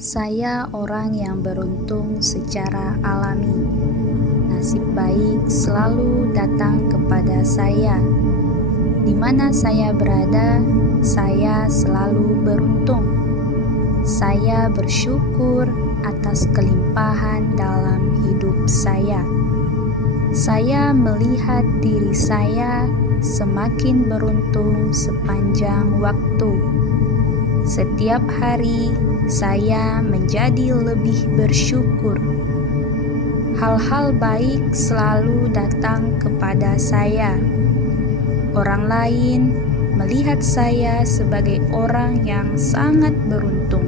Saya orang yang beruntung secara alami. Nasib baik selalu datang kepada saya. Di mana saya berada, saya selalu beruntung. Saya bersyukur atas kelimpahan dalam hidup saya. Saya melihat diri saya semakin beruntung sepanjang waktu. Setiap hari saya menjadi lebih bersyukur. Hal-hal baik selalu datang kepada saya. Orang lain melihat saya sebagai orang yang sangat beruntung.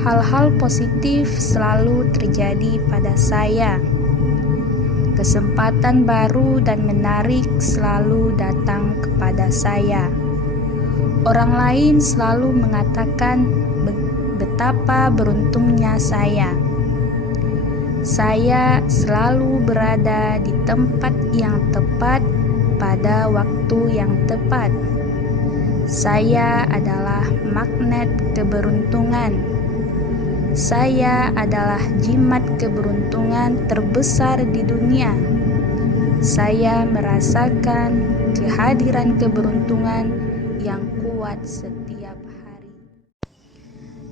Hal-hal positif selalu terjadi pada saya. Kesempatan baru dan menarik selalu datang kepada saya. Orang lain selalu mengatakan betapa beruntungnya saya. Saya selalu berada di tempat yang tepat pada waktu yang tepat. Saya adalah magnet keberuntungan. Saya adalah jimat keberuntungan terbesar di dunia. Saya merasakan kehadiran keberuntungan yang kuat setiap hari.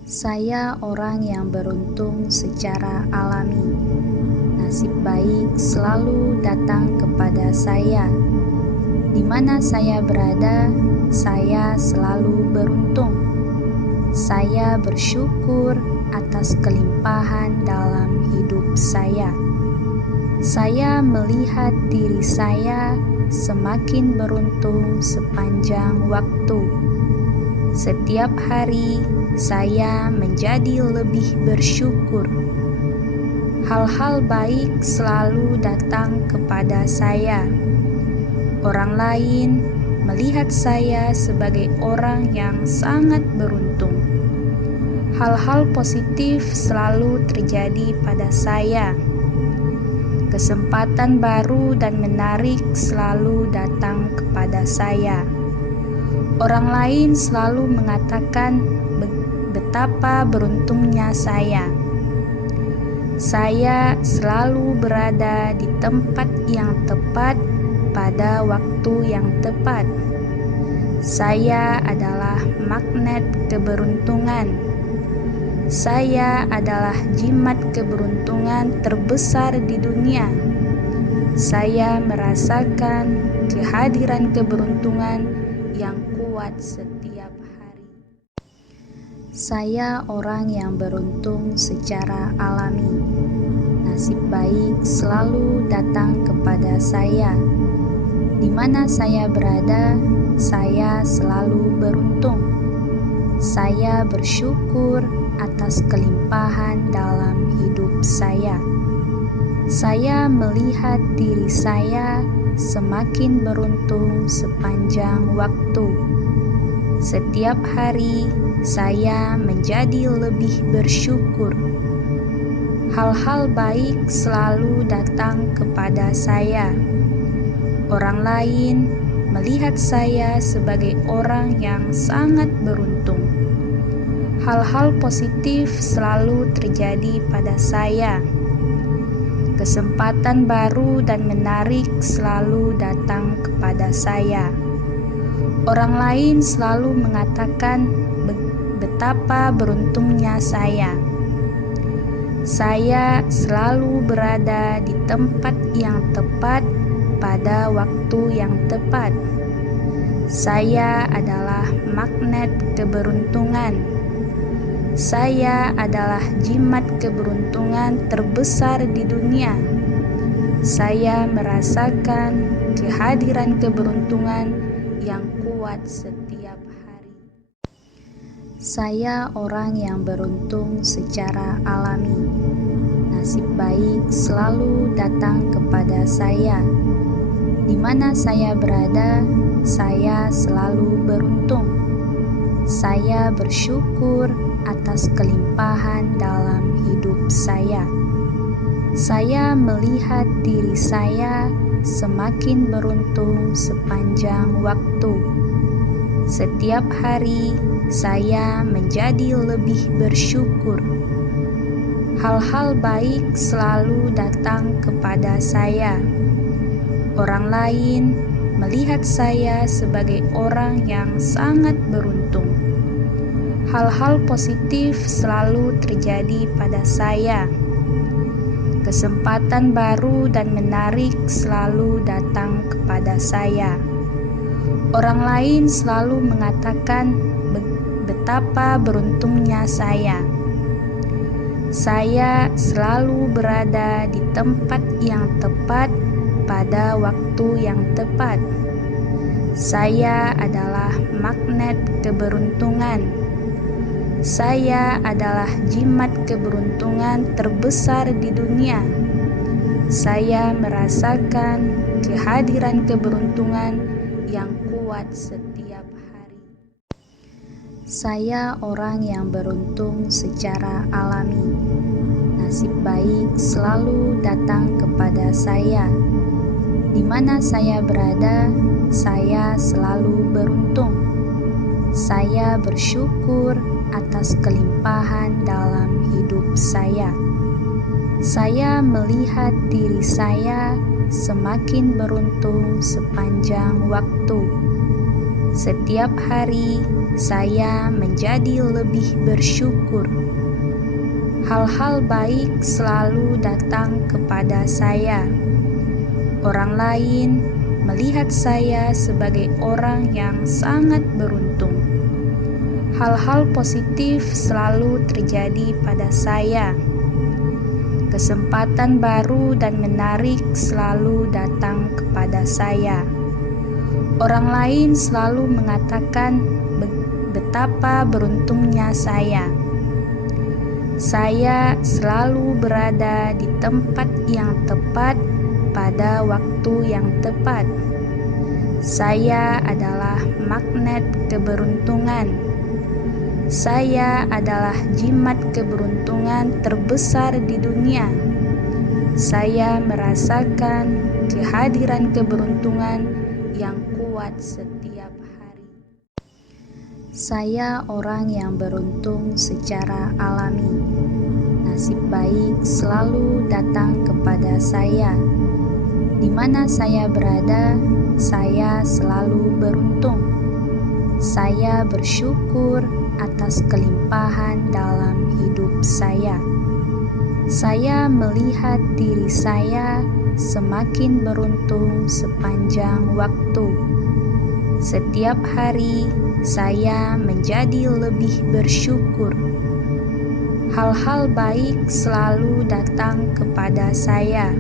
Saya orang yang beruntung secara alami. Nasib baik selalu datang kepada saya. Di mana saya berada, saya selalu beruntung. Saya bersyukur atas kelimpahan dalam hidup saya. Saya melihat diri saya semakin beruntung sepanjang waktu. Setiap hari saya menjadi lebih bersyukur. Hal-hal baik selalu datang kepada saya. Orang lain melihat saya sebagai orang yang sangat beruntung. Hal-hal positif selalu terjadi pada saya. Kesempatan baru dan menarik selalu datang kepada saya. Orang lain selalu mengatakan betapa beruntungnya saya. Saya selalu berada di tempat yang tepat pada waktu yang tepat. Saya adalah magnet keberuntungan. Saya adalah jimat keberuntungan terbesar di dunia. Saya merasakan kehadiran keberuntungan yang kuat setiap hari. Saya orang yang beruntung secara alami. Nasib baik selalu datang kepada saya. Di mana saya berada, saya selalu beruntung. Saya bersyukur atas kelimpahan dalam hidup saya. Saya melihat diri saya semakin beruntung sepanjang waktu. Setiap hari saya menjadi lebih bersyukur. Hal-hal baik selalu datang kepada saya. Orang lain melihat saya sebagai orang yang sangat beruntung. Hal-hal positif selalu terjadi pada saya. Kesempatan baru dan menarik selalu datang kepada saya. Orang lain selalu mengatakan betapa beruntungnya saya. Saya selalu berada di tempat yang tepat pada waktu yang tepat. Saya adalah magnet keberuntungan. Saya adalah jimat keberuntungan terbesar di dunia. Saya merasakan kehadiran keberuntungan yang kuat setiap hari. Saya orang yang beruntung secara alami. Nasib baik selalu datang kepada saya. Di mana saya berada, saya selalu beruntung. Saya bersyukur atas kelimpahan dalam hidup saya. Saya melihat diri saya semakin beruntung sepanjang waktu. Setiap hari saya menjadi lebih bersyukur. Hal-hal baik selalu datang kepada saya. Orang lain melihat saya sebagai orang yang sangat beruntung. Hal-hal positif selalu terjadi pada saya. Kesempatan baru dan menarik selalu datang kepada saya. Orang lain selalu mengatakan betapa beruntungnya saya. Saya selalu berada di tempat yang tepat pada waktu yang tepat. Saya adalah magnet keberuntungan. Saya adalah jimat keberuntungan terbesar di dunia. Saya merasakan kehadiran keberuntungan yang kuat setiap hari. Saya orang yang beruntung secara alami. Nasib baik selalu datang kepada saya. Di mana saya berada, saya selalu beruntung. Saya bersyukur atas kelimpahan dalam hidup saya. Saya melihat diri saya semakin beruntung sepanjang waktu. Setiap hari saya menjadi lebih bersyukur. Hal-hal baik selalu datang kepada saya. Orang lain melihat saya sebagai orang yang sangat beruntung. Hal-hal positif selalu terjadi pada saya. Kesempatan baru dan menarik selalu datang kepada saya. Orang lain selalu mengatakan betapa beruntungnya saya. Saya selalu berada di tempat yang tepat pada waktu yang tepat. Saya adalah magnet keberuntungan. Saya adalah jimat keberuntungan terbesar di dunia. Saya merasakan kehadiran keberuntungan yang kuat setiap hari. Saya orang yang beruntung secara alami. Nasib baik selalu datang kepada saya. Di mana saya berada, saya selalu beruntung. Saya bersyukur atas kelimpahan dalam hidup saya. Saya melihat diri saya semakin beruntung sepanjang waktu. Setiap hari saya menjadi lebih bersyukur. Hal-hal baik selalu datang kepada saya.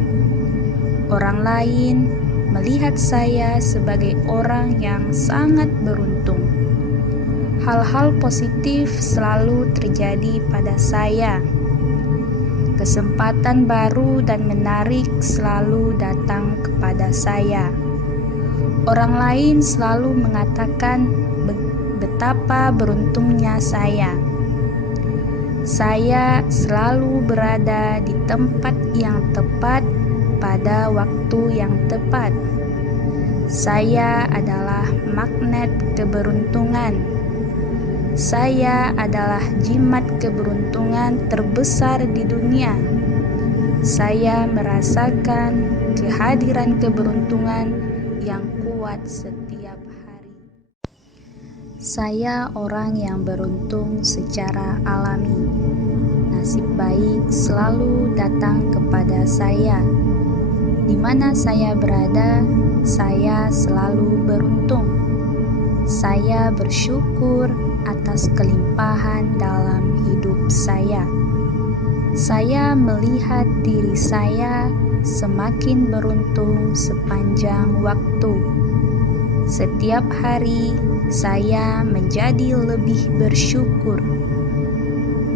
Orang lain melihat saya sebagai orang yang sangat beruntung. Hal-hal positif selalu terjadi pada saya. Kesempatan baru dan menarik selalu datang kepada saya. Orang lain selalu mengatakan betapa beruntungnya saya. Saya selalu berada di tempat yang tepat pada waktu yang tepat. Saya adalah magnet keberuntungan. Saya adalah jimat keberuntungan terbesar di dunia. Saya merasakan kehadiran keberuntungan yang kuat setiap hari. Saya orang yang beruntung secara alami. Nasib baik selalu datang kepada saya. Di mana saya berada, saya selalu beruntung. Saya bersyukur atas kelimpahan dalam hidup saya. Saya melihat diri saya semakin beruntung sepanjang waktu. Setiap hari saya menjadi lebih bersyukur.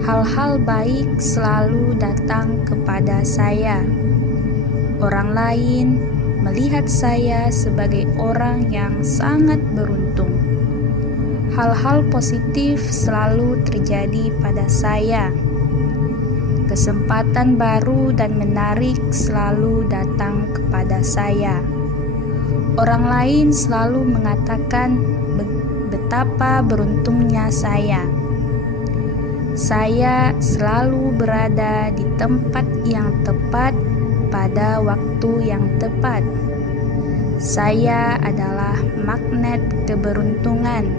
Hal-hal baik selalu datang kepada saya. Orang lain melihat saya sebagai orang yang sangat beruntung. Hal-hal positif selalu terjadi pada saya. Kesempatan baru dan menarik selalu datang kepada saya. Orang lain selalu mengatakan betapa beruntungnya saya. Saya selalu berada di tempat yang tepat pada waktu yang tepat. Saya adalah magnet keberuntungan.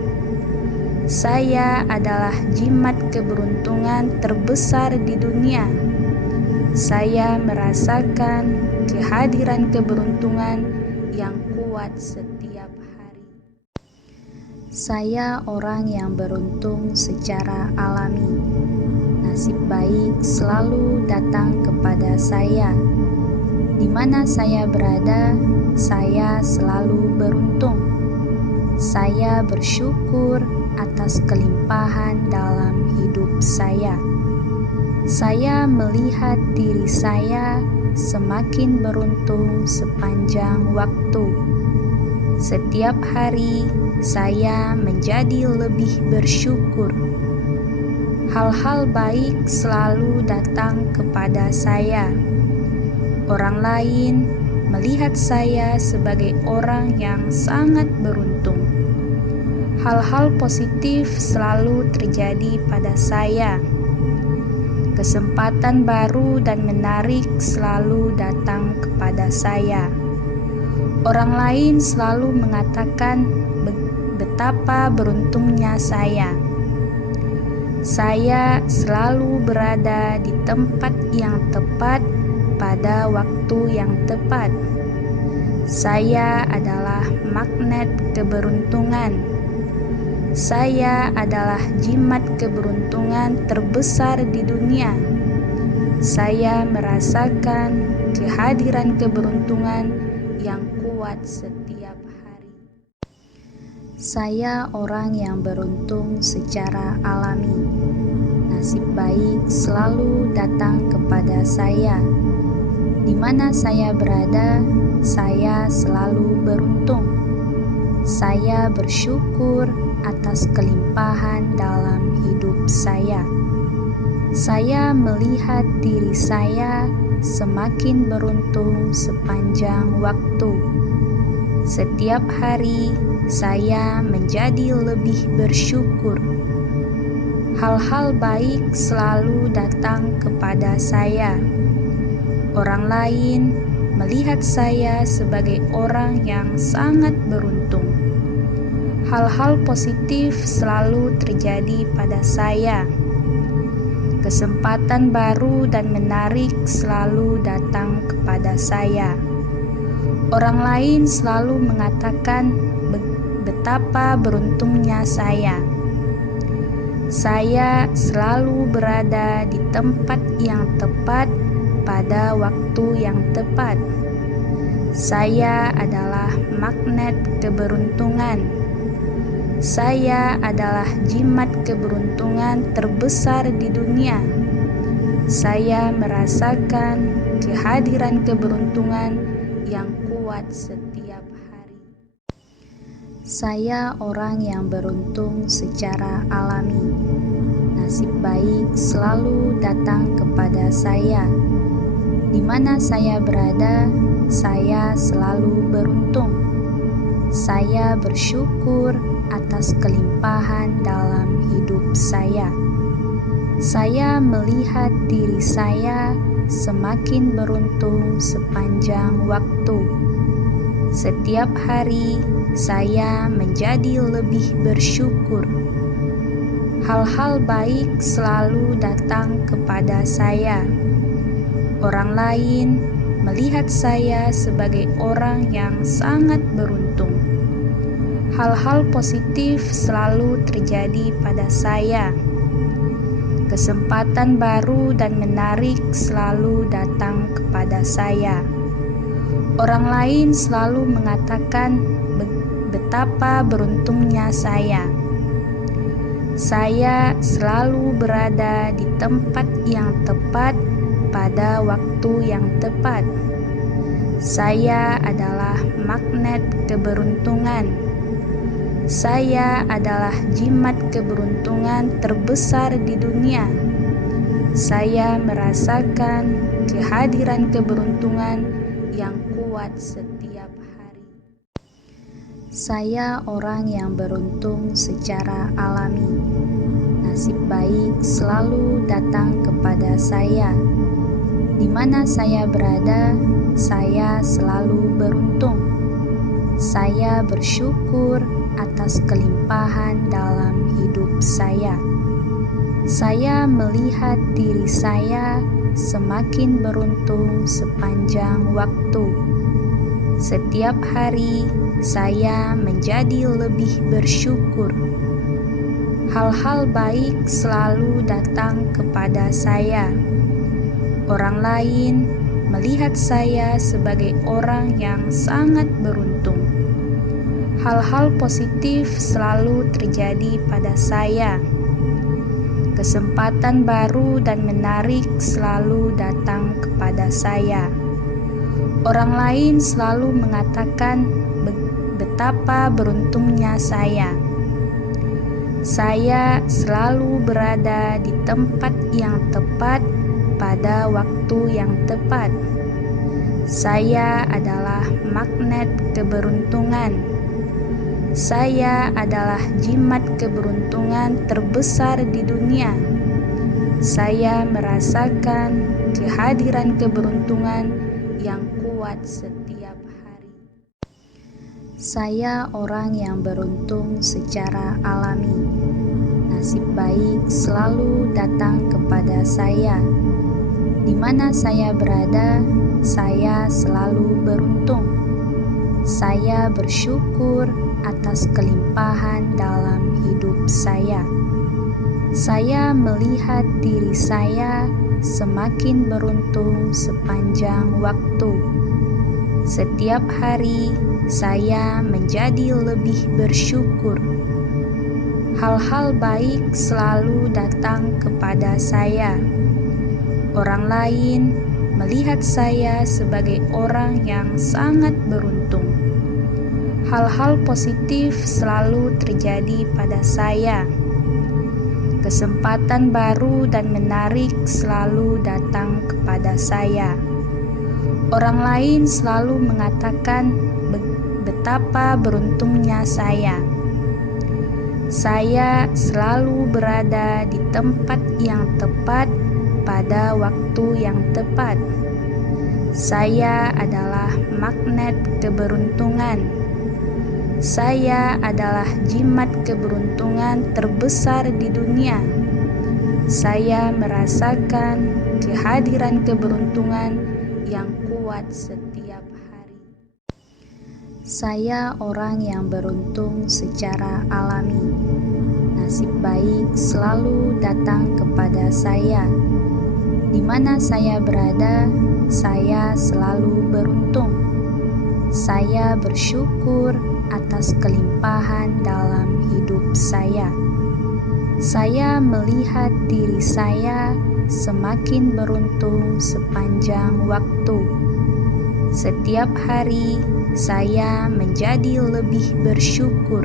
Saya adalah jimat keberuntungan terbesar di dunia. Saya merasakan kehadiran keberuntungan yang kuat setiap hari. Saya orang yang beruntung secara alami. Nasib baik selalu datang kepada saya. Di mana saya berada, saya selalu beruntung. Saya bersyukur atas kelimpahan dalam hidup saya. Saya melihat diri saya semakin beruntung sepanjang waktu. Setiap hari saya menjadi lebih bersyukur. Hal-hal baik selalu datang kepada saya. Orang lain melihat saya sebagai orang yang sangat beruntung. Hal-hal positif selalu terjadi pada saya. Kesempatan baru dan menarik selalu datang kepada saya. Orang lain selalu mengatakan betapa beruntungnya saya. Saya selalu berada di tempat yang tepat pada waktu yang tepat. Saya adalah magnet keberuntungan. Saya adalah jimat keberuntungan terbesar di dunia. Saya merasakan kehadiran keberuntungan yang kuat setiap hari. Saya orang yang beruntung secara alami. Nasib baik selalu datang kepada saya. Di mana saya berada, saya selalu beruntung. Saya bersyukur atas kelimpahan dalam hidup saya. Saya melihat diri saya semakin beruntung sepanjang waktu. Setiap hari saya menjadi lebih bersyukur. Hal-hal baik selalu datang kepada saya. Orang lain melihat saya sebagai orang yang sangat beruntung. Hal-hal positif selalu terjadi pada saya. Kesempatan baru dan menarik selalu datang kepada saya. Orang lain selalu mengatakan betapa beruntungnya saya. Saya selalu berada di tempat yang tepat pada waktu yang tepat. Saya adalah magnet keberuntungan. Saya adalah jimat keberuntungan terbesar di dunia. Saya merasakan kehadiran keberuntungan yang kuat setiap hari. Saya orang yang beruntung secara alami. Nasib baik selalu datang kepada saya. Di mana saya berada, saya selalu beruntung. Saya bersyukur atas kelimpahan dalam hidup saya. Saya melihat diri saya semakin beruntung sepanjang waktu. Setiap hari saya menjadi lebih bersyukur. Hal-hal baik selalu datang kepada saya. Orang lain melihat saya sebagai orang yang sangat beruntung. Hal-hal positif selalu terjadi pada saya. Kesempatan baru dan menarik selalu datang kepada saya. Orang lain selalu mengatakan betapa beruntungnya saya. Saya selalu berada di tempat yang tepat pada waktu yang tepat. Saya adalah magnet keberuntungan. Saya adalah jimat keberuntungan terbesar di dunia. Saya merasakan kehadiran keberuntungan yang kuat setiap hari. Saya orang yang beruntung secara alami. Nasib baik selalu datang kepada saya. Di mana saya berada, saya selalu beruntung. Saya bersyukur atas kelimpahan dalam hidup saya. Saya melihat diri saya semakin beruntung sepanjang waktu. Setiap hari saya menjadi lebih bersyukur. Hal-hal baik selalu datang kepada saya. Orang lain melihat saya sebagai orang yang sangat beruntung. Hal-hal positif selalu terjadi pada saya. Kesempatan baru dan menarik selalu datang kepada saya. Orang lain selalu mengatakan betapa beruntungnya saya. Saya selalu berada di tempat yang tepat pada waktu yang tepat. Saya adalah magnet keberuntungan. Saya adalah jimat keberuntungan terbesar di dunia. Saya merasakan kehadiran keberuntungan yang kuat setiap hari. Saya orang yang beruntung secara alami. Nasib baik selalu datang kepada saya. Di mana saya berada, saya selalu beruntung. Saya bersyukur atas kelimpahan dalam hidup saya. Saya melihat diri saya semakin beruntung sepanjang waktu. Setiap hari saya menjadi lebih bersyukur. Hal-hal baik selalu datang kepada saya. Orang lain melihat saya sebagai orang yang sangat beruntung. Hal-hal positif selalu terjadi pada saya. Kesempatan baru dan menarik selalu datang kepada saya. Orang lain selalu mengatakan betapa beruntungnya saya. Saya selalu berada di tempat yang tepat pada waktu yang tepat. Saya adalah magnet keberuntungan. Saya adalah jimat keberuntungan terbesar di dunia. Saya merasakan kehadiran keberuntungan yang kuat setiap hari. Saya orang yang beruntung secara alami. Nasib baik selalu datang kepada saya. Di mana saya berada, saya selalu beruntung. Saya bersyukur atas kelimpahan dalam hidup saya. Saya melihat diri saya semakin beruntung sepanjang waktu. Setiap hari saya menjadi lebih bersyukur.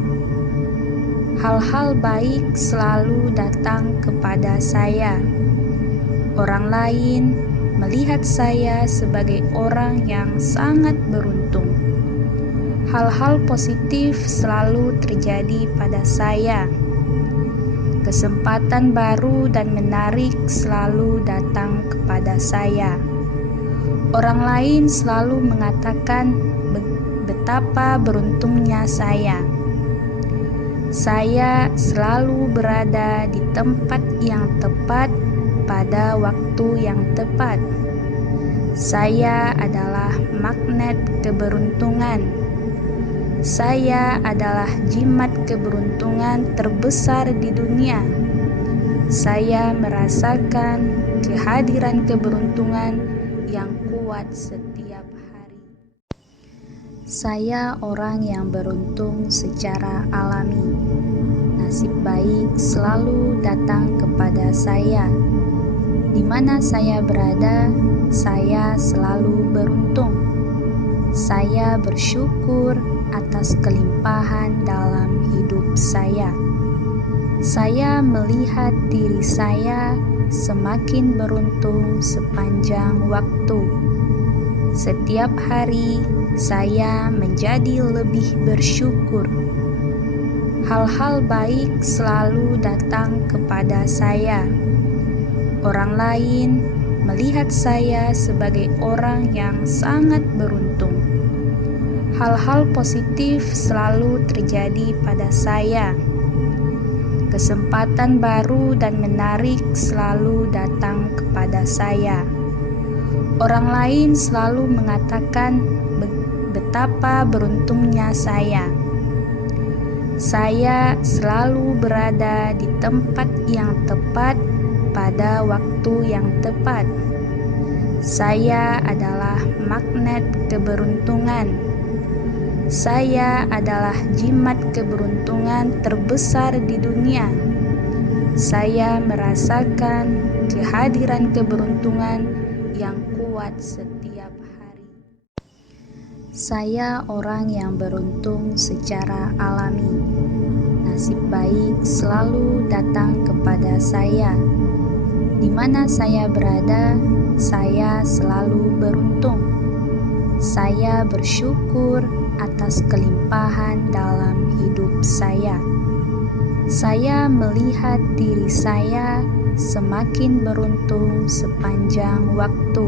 Hal-hal baik selalu datang kepada saya. Orang lain melihat saya sebagai orang yang sangat beruntung. Hal-hal positif selalu terjadi pada saya. Kesempatan baru dan menarik selalu datang kepada saya. Orang lain selalu mengatakan betapa beruntungnya saya. Saya selalu berada di tempat yang tepat pada waktu yang tepat. Saya adalah magnet keberuntungan. Saya adalah jimat keberuntungan terbesar di dunia. Saya merasakan kehadiran keberuntungan yang kuat setiap hari. Saya orang yang beruntung secara alami. Nasib baik selalu datang kepada saya. Di mana saya berada, saya selalu beruntung. Saya bersyukur atas kelimpahan dalam hidup saya. Saya melihat diri saya semakin beruntung sepanjang waktu. Setiap hari saya menjadi lebih bersyukur. Hal-hal baik selalu datang kepada saya. Orang lain melihat saya sebagai orang yang sangat beruntung. Hal-hal positif selalu terjadi pada saya. Kesempatan baru dan menarik selalu datang kepada saya. Orang lain selalu mengatakan betapa beruntungnya saya. Saya selalu berada di tempat yang tepat pada waktu yang tepat. Saya adalah magnet keberuntungan. Saya adalah jimat keberuntungan terbesar di dunia. Saya merasakan kehadiran keberuntungan yang kuat setiap hari. Saya orang yang beruntung secara alami. Nasib baik selalu datang kepada saya. Di mana saya berada, saya selalu beruntung. Saya bersyukur atas kelimpahan dalam hidup saya. Saya melihat diri saya semakin beruntung sepanjang waktu.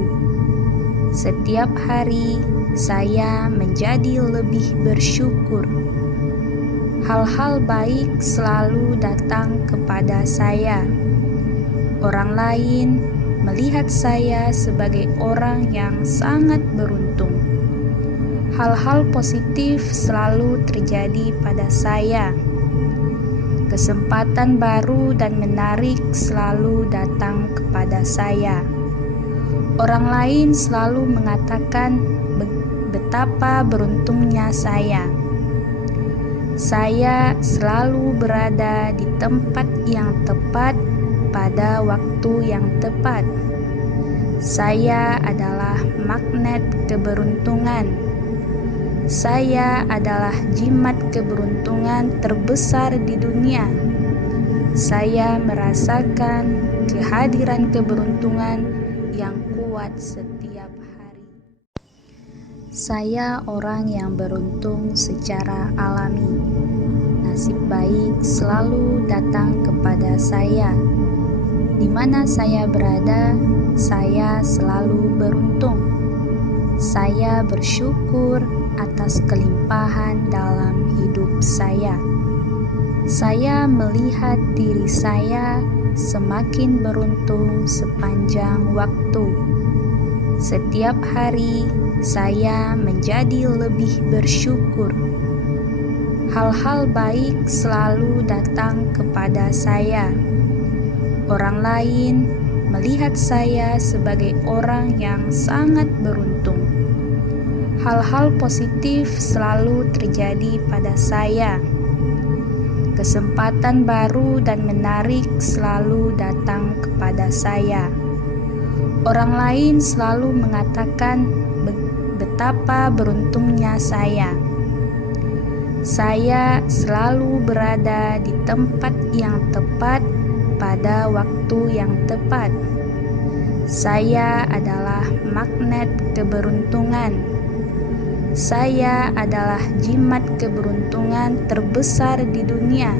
Setiap hari saya menjadi lebih bersyukur. Hal-hal baik selalu datang kepada saya. Orang lain melihat saya sebagai orang yang sangat beruntung. Hal-hal positif selalu terjadi pada saya. Kesempatan baru dan menarik selalu datang kepada saya. Orang lain selalu mengatakan betapa beruntungnya saya. Saya selalu berada di tempat yang tepat pada waktu yang tepat. Saya adalah magnet keberuntungan. Saya adalah jimat keberuntungan terbesar di dunia. Saya merasakan kehadiran keberuntungan yang kuat setiap hari. Saya orang yang beruntung secara alami. Nasib baik selalu datang kepada saya. Di mana saya berada, saya selalu beruntung. Saya bersyukur atas kelimpahan dalam hidup saya. Saya melihat diri saya semakin beruntung sepanjang waktu. Setiap hari saya menjadi lebih bersyukur. Hal-hal baik selalu datang kepada saya. Orang lain melihat saya sebagai orang yang sangat beruntung. Hal-hal positif selalu terjadi pada saya. Kesempatan baru dan menarik selalu datang kepada saya. Orang lain selalu mengatakan betapa beruntungnya saya. Saya selalu berada di tempat yang tepat pada waktu yang tepat. Saya adalah magnet keberuntungan. Saya adalah jimat keberuntungan terbesar di dunia.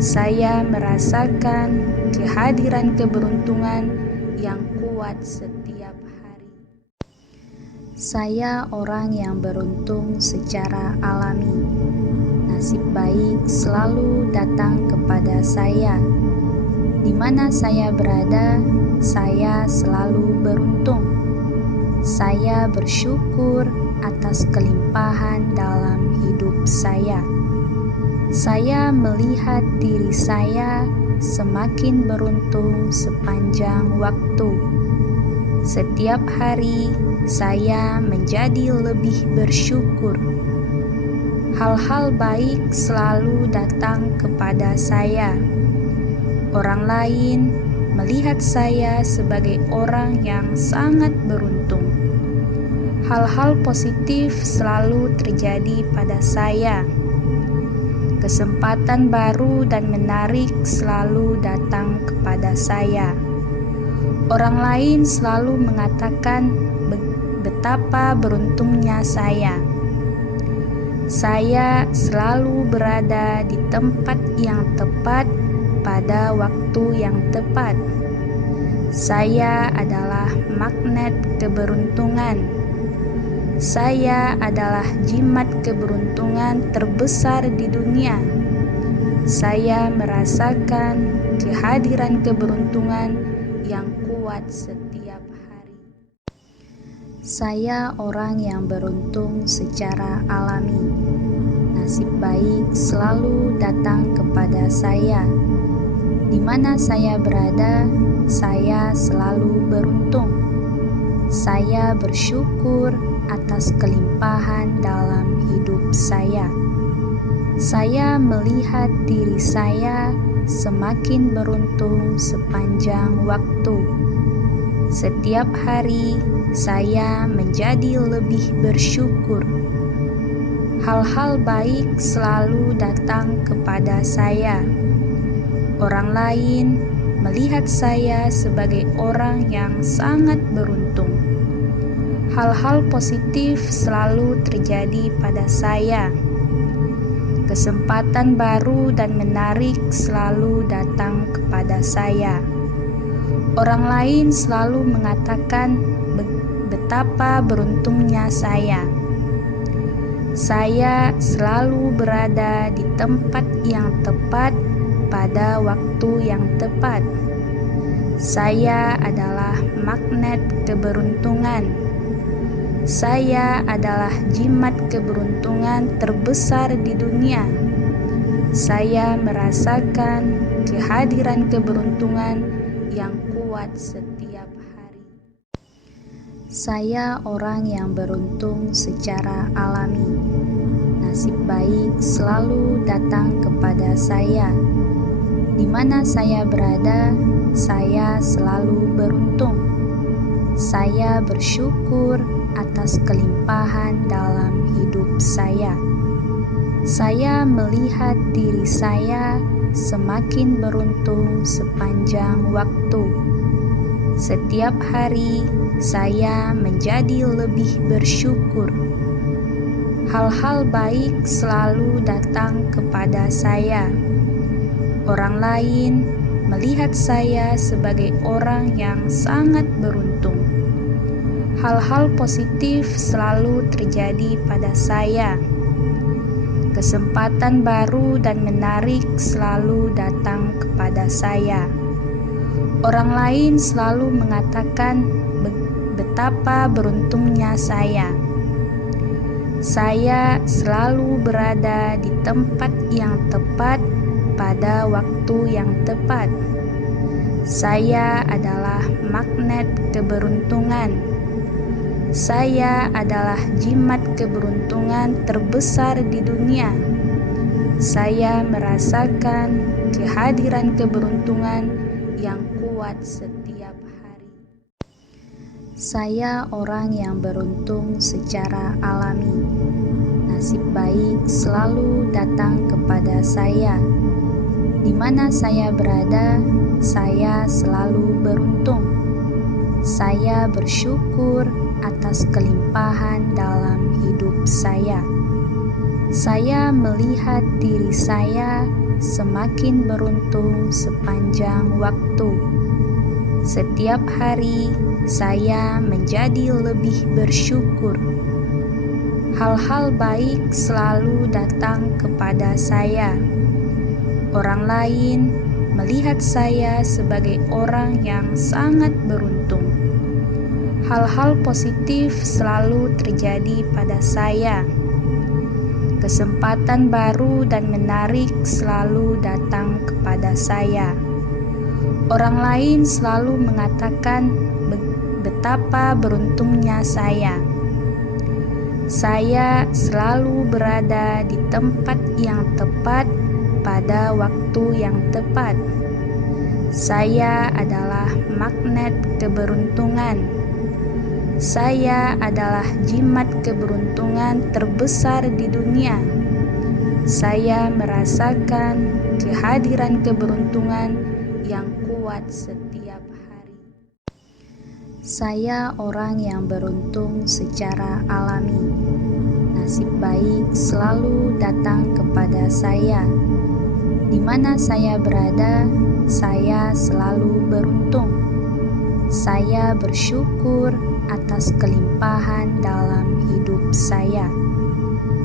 Saya merasakan kehadiran keberuntungan yang kuat setiap hari. Saya orang yang beruntung secara alami. Nasib baik selalu datang kepada saya. Di mana saya berada, saya selalu beruntung. Saya bersyukur atas kelimpahan dalam hidup saya. Saya melihat diri saya semakin beruntung sepanjang waktu. Setiap hari saya menjadi lebih bersyukur. Hal-hal baik selalu datang kepada saya. Orang lain melihat saya sebagai orang yang sangat beruntung. Hal-hal positif selalu terjadi pada saya. Kesempatan baru dan menarik selalu datang kepada saya. Orang lain selalu mengatakan betapa beruntungnya saya. Saya selalu berada di tempat yang tepat pada waktu yang tepat. Saya adalah magnet keberuntungan. Saya adalah jimat keberuntungan terbesar di dunia. Saya merasakan kehadiran keberuntungan yang kuat setiap hari. Saya orang yang beruntung secara alami. Nasib baik selalu datang kepada saya. Di mana saya berada, saya selalu beruntung. Saya bersyukur atas kelimpahan dalam hidup saya. Saya melihat diri saya semakin beruntung sepanjang waktu. Setiap hari saya menjadi lebih bersyukur. Hal-hal baik selalu datang kepada saya. Orang lain melihat saya sebagai orang yang sangat beruntung. Hal-hal positif selalu terjadi pada saya. Kesempatan baru dan menarik selalu datang kepada saya. Orang lain selalu mengatakan betapa beruntungnya saya. Saya selalu berada di tempat yang tepat pada waktu yang tepat. Saya adalah magnet keberuntungan. Saya adalah jimat keberuntungan terbesar di dunia. Saya merasakan kehadiran keberuntungan yang kuat setiap hari. Saya orang yang beruntung secara alami. Nasib baik selalu datang kepada saya. Di mana saya berada, saya selalu beruntung. Saya bersyukur atas kelimpahan dalam hidup saya. Saya melihat diri saya semakin beruntung sepanjang waktu. Setiap hari saya menjadi lebih bersyukur. Hal-hal baik selalu datang kepada saya. Orang lain melihat saya sebagai orang yang sangat beruntung. Hal-hal positif selalu terjadi pada saya. Kesempatan baru dan menarik selalu datang kepada saya. Orang lain selalu mengatakan betapa beruntungnya saya. Saya selalu berada di tempat yang tepat pada waktu yang tepat. Saya adalah magnet keberuntungan. Saya adalah jimat keberuntungan terbesar di dunia. Saya merasakan kehadiran keberuntungan yang kuat setiap hari. Saya orang yang beruntung secara alami. Nasib baik selalu datang kepada saya. Di mana saya berada, saya selalu beruntung. Saya bersyukur atas kelimpahan dalam hidup saya. Saya melihat diri saya semakin beruntung sepanjang waktu. Setiap hari saya menjadi lebih bersyukur. Hal-hal baik selalu datang kepada saya. Orang lain melihat saya sebagai orang yang sangat beruntung. Hal-hal positif selalu terjadi pada saya. Kesempatan baru dan menarik selalu datang kepada saya. Orang lain selalu mengatakan betapa beruntungnya saya. Saya selalu berada di tempat yang tepat pada waktu yang tepat. Saya adalah magnet keberuntungan. Saya adalah jimat keberuntungan terbesar di dunia. Saya merasakan kehadiran keberuntungan yang kuat setiap hari. Saya orang yang beruntung secara alami. Nasib baik selalu datang kepada saya. Di mana saya berada, saya selalu beruntung. Saya bersyukur atas kelimpahan dalam hidup saya.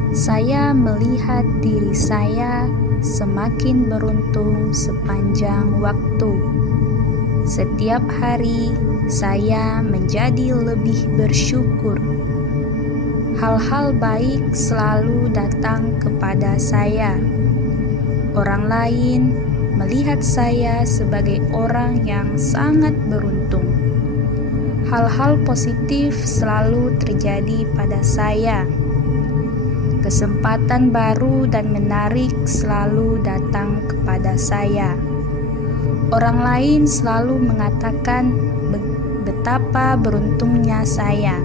Saya melihat diri saya semakin beruntung sepanjang waktu. Setiap hari saya menjadi lebih bersyukur. Hal-hal baik selalu datang kepada saya. Orang lain melihat saya sebagai orang yang sangat beruntung. Hal-hal positif selalu terjadi pada saya. Kesempatan baru dan menarik selalu datang kepada saya. Orang lain selalu mengatakan betapa beruntungnya saya.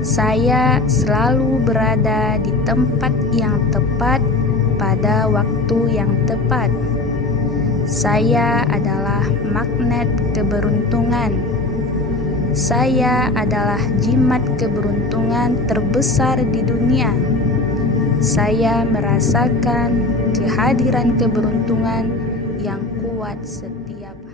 Saya selalu berada di tempat yang tepat pada waktu yang tepat. Saya adalah magnet keberuntungan. Saya adalah jimat keberuntungan terbesar di dunia. Saya merasakan kehadiran keberuntungan yang kuat setiap hari.